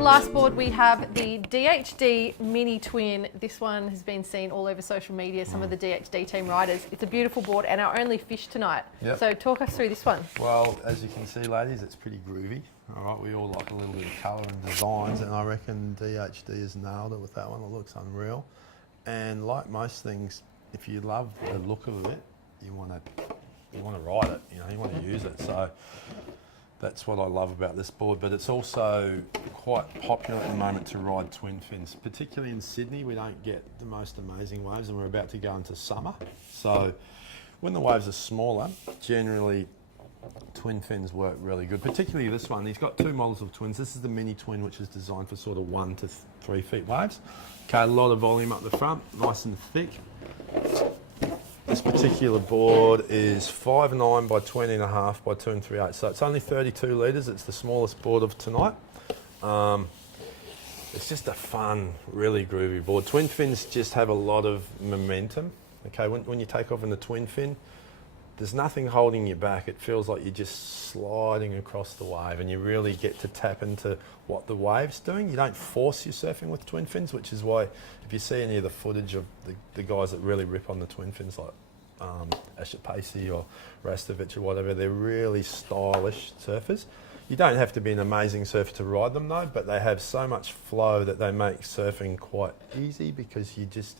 Last board we have the DHD Mini Twin. This one has been seen all over social media, some of the DHD team riders. It's a beautiful board and our only fish tonight. Yep. So talk us through this one. Well, as you can see, ladies, it's pretty groovy. All right, we all like a little bit of colour and designs, and I reckon DHD has nailed it with that one. It looks unreal. And like most things, if you love the look of it, you want to ride it. You know, you want to use it. So that's what I love about this board, but it's also quite popular at the moment to ride twin fins. Particularly in Sydney, we don't get the most amazing waves, and we're about to go into summer. So when the waves are smaller, generally twin fins work really good, particularly this one. He's got two models of twins. This is the Mini Twin, which is designed for sort of 1 to 3 feet waves. Okay, a lot of volume up the front, nice and thick. This particular board is 5'9" by 20.5 by 2 3/8, so it's only 32 litres. It's the smallest board of tonight. It's just a fun, really groovy board. Twin fins just have a lot of momentum. Okay, when you take off in the twin fin, there's nothing holding you back. It feels like you're just sliding across the wave, and you really get to tap into what the wave's doing. You don't force your surfing with twin fins, which is why if you see any of the footage of the guys that really rip on the twin fins, like Asher Pacey or Rastovich or whatever, they're really stylish surfers. You don't have to be an amazing surfer to ride them though, but they have so much flow that they make surfing quite easy, because you just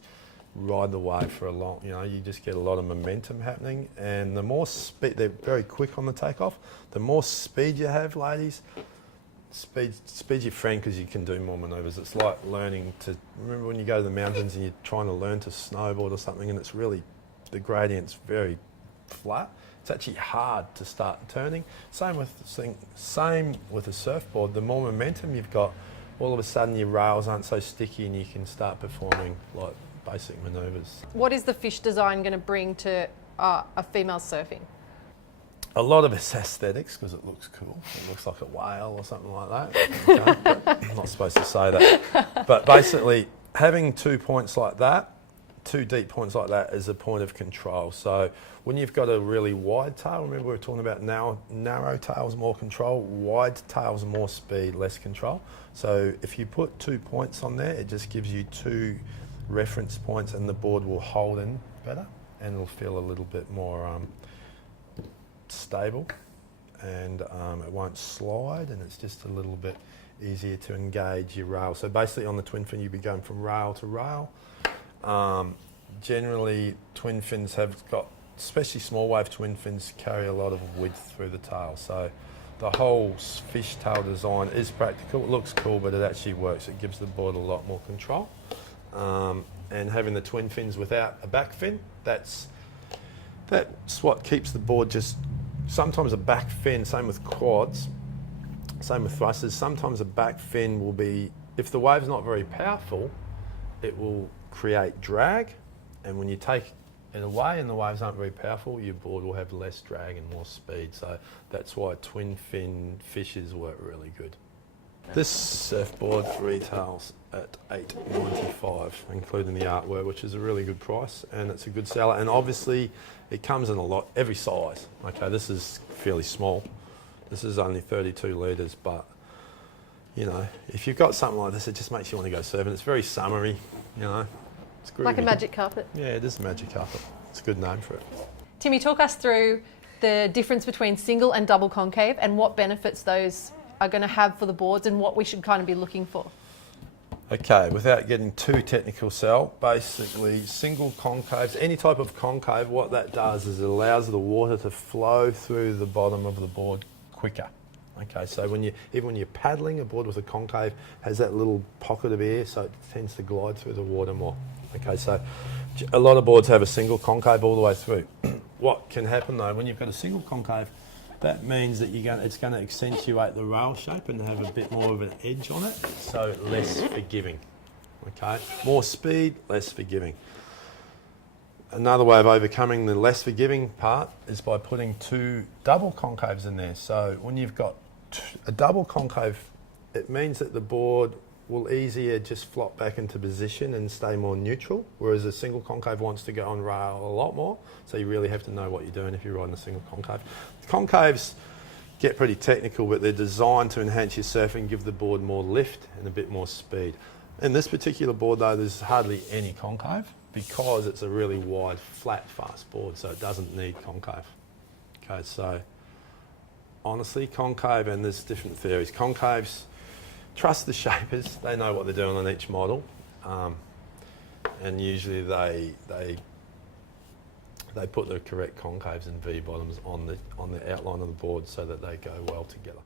ride the wave for a long, you know, you just get a lot of momentum happening, and the more speed, they're very quick on the takeoff. The more speed you have, ladies, speed's your friend, because you can do more manoeuvres. It's like learning to, remember when you go to the mountains and you're trying to learn to snowboard or something, and it's really, the gradient's very flat. It's actually hard to start turning. Same with a surfboard. The more momentum you've got, all of a sudden your rails aren't so sticky, and you can start performing like basic manoeuvres. What is the fish design going to bring to a female surfing? A lot of it's aesthetics, because it looks cool. It looks like a whale or something like that. Okay, but I'm not supposed to say that. But basically, having 2 points like that, 2 deep points like that, is a point of control. So when you've got a really wide tail, remember we were talking about narrow tails more control, wide tails more speed, less control. So if you put 2 points on there, it just gives you 2 reference points, and the board will hold in better, and it'll feel a little bit more stable, and it won't slide, and it's just a little bit easier to engage your rail. So basically on the twin fin, you'll be going from rail to rail. Generally twin fins have got, especially small wave twin fins, carry a lot of width through the tail. So the whole fish tail design is practical. It looks cool, but it actually works. It gives the board a lot more control. And having the twin fins without a back fin, that's what keeps the board just, sometimes a back fin, same with quads, same with thrusters, sometimes a back fin will be, if the wave's not very powerful, it will create drag, and when you take it away and the waves aren't very powerful, your board will have less drag and more speed. So that's why twin fin fishes work really good. This surfboard retails at $8.95, including the artwork, which is a really good price, and it's a good seller. And obviously it comes in a lot, every size. Okay, this is fairly small. This is only 32 litres, but you know, if you've got something like this, it just makes you want to go surfing. It's very summery, you know. It's groovy. Like a magic carpet. Yeah, it is a magic carpet. It's a good name for it. Timmy, talk us through the difference between single and double concave, and what benefits those are going to have for the boards, and what we should kind of be looking for. Okay, without getting too technical, Sal, basically single concaves, any type of concave, what that does is it allows the water to flow through the bottom of the board quicker. Okay, so even when you're paddling, a board with a concave has that little pocket of air, so it tends to glide through the water more. Okay, so a lot of boards have a single concave all the way through. What can happen though, when you've got a single concave, that means that it's going to accentuate the rail shape and have a bit more of an edge on it, so less forgiving. Okay, more speed, less forgiving. Another way of overcoming the less forgiving part is by putting 2 double concaves in there. So when you've got a double concave, it means that the board will easier just flop back into position and stay more neutral, whereas a single concave wants to go on rail a lot more, so you really have to know what you're doing if you're riding a single concave. Concaves get pretty technical, but they're designed to enhance your surfing, give the board more lift and a bit more speed. In this particular board though, there's hardly any concave because it's a really wide, flat, fast board, so it doesn't need concave. Okay, so honestly, concave, and there's different theories. Concaves, trust the shapers, they know what they're doing on each model, and usually they put the correct concaves and V-bottoms on the outline of the board so that they go well together.